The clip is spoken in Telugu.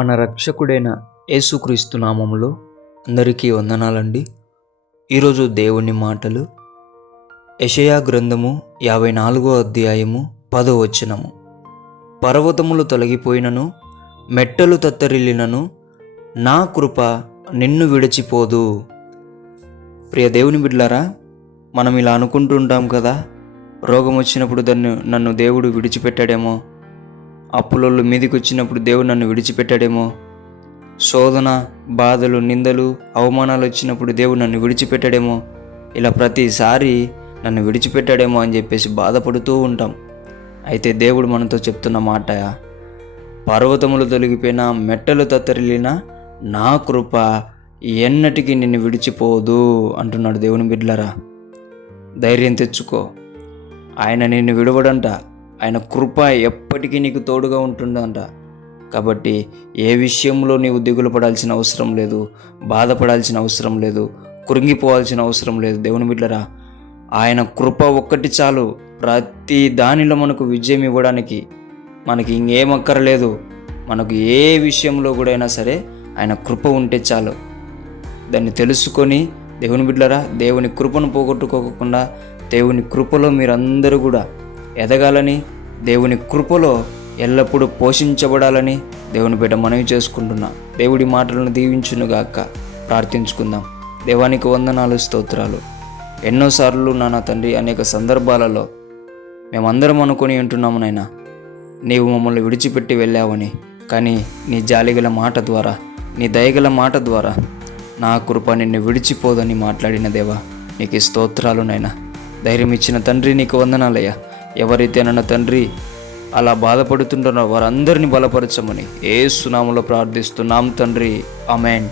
మన రక్షకుడైన యేసుక్రీస్తు నామములో అందరికీ వందనాలండి. ఈరోజు దేవుని మాటలు యెషయా గ్రంథము 54వ అధ్యాయము 10వ వచనము. పర్వతములు తొలగిపోయినను మెట్టలు తత్తరిల్లినను నా కృప నిన్ను విడిచిపోదు. ప్రియ దేవుని బిడ్డలారా, మనం ఇలా అనుకుంటుంటాం కదా, రోగం వచ్చినప్పుడు నన్ను దేవుడు విడిచిపెట్టాడేమో, అప్పులోళ్ళు మీదికి వచ్చినప్పుడు దేవుడు నన్ను విడిచిపెట్టాడేమో, శోధన, బాధలు, నిందలు, అవమానాలు వచ్చినప్పుడు దేవుడు నన్ను విడిచిపెట్టాడేమో, ఇలా ప్రతిసారి నన్ను విడిచిపెట్టాడేమో అని చెప్పేసి బాధపడుతూ ఉంటాం. అయితే దేవుడు మనతో చెప్తున్న మాట, పర్వతములు తొలగిపోయినా మెట్టలు తత్తరిల్లినా నా కృప ఎన్నటికీ నిన్ను విడిచిపోదు అంటున్నాడు. దేవుని బిడ్డలారా, ధైర్యం తెచ్చుకో. ఆయన నిన్ను విడవడంట. ఆయన కృప ఎప్పటికీ నీకు తోడుగా ఉంటుందంట. కాబట్టి ఏ విషయంలో నీవు దిగులు పడాల్సిన అవసరం లేదు, బాధపడాల్సిన అవసరం లేదు, కృంగిపోవాల్సిన అవసరం లేదు. దేవుని బిడ్డలారా, ఆయన కృప ఒక్కటి చాలు ప్రతి దానిలో మనకు విజయం ఇవ్వడానికి. మనకి ఇంకేం అక్కర్లేదు. మనకు ఏ విషయంలో కూడా అయినా సరే ఆయన కృప ఉంటే చాలు. దాన్ని తెలుసుకొని దేవుని బిడ్డలారా, దేవుని కృపను పోగొట్టుకోకుండా దేవుని కృపలో మీరందరూ కూడా ఎదగాలని, దేవుని కృపలో ఎల్లప్పుడూ పోషించబడాలని దేవుని బిడ్డ మనవి చేసుకుంటున్నా. దేవుడి మాటలను దీవించునుగాక. ప్రార్థించుకుందాం. దేవానికి వందనాలు, స్తోత్రాలు. ఎన్నోసార్లు నా తండ్రి అనేక సందర్భాలలో మేమందరం అనుకొని ఉంటున్నాము నాయనా, నీవు మమ్మల్ని విడిచిపెట్టి వెళ్ళావని. కానీ నీ జాలిగల మాట ద్వారా, నీ దయగల మాట ద్వారా నా కృప నిన్ను విడిచిపోదని మాట్లాడిన దేవా, నీకు స్తోత్రాలు నాయనా. ధైర్యం ఇచ్చిన తండ్రి నీకు వందనాలయ్యా. ఎవరైతే నన్న తండ్రి అలా బాధపడుతుంటారో వారందరినీ బలపరచమని యేసు నామములో ప్రార్థిస్తున్నాం తండ్రి. ఆమేన్.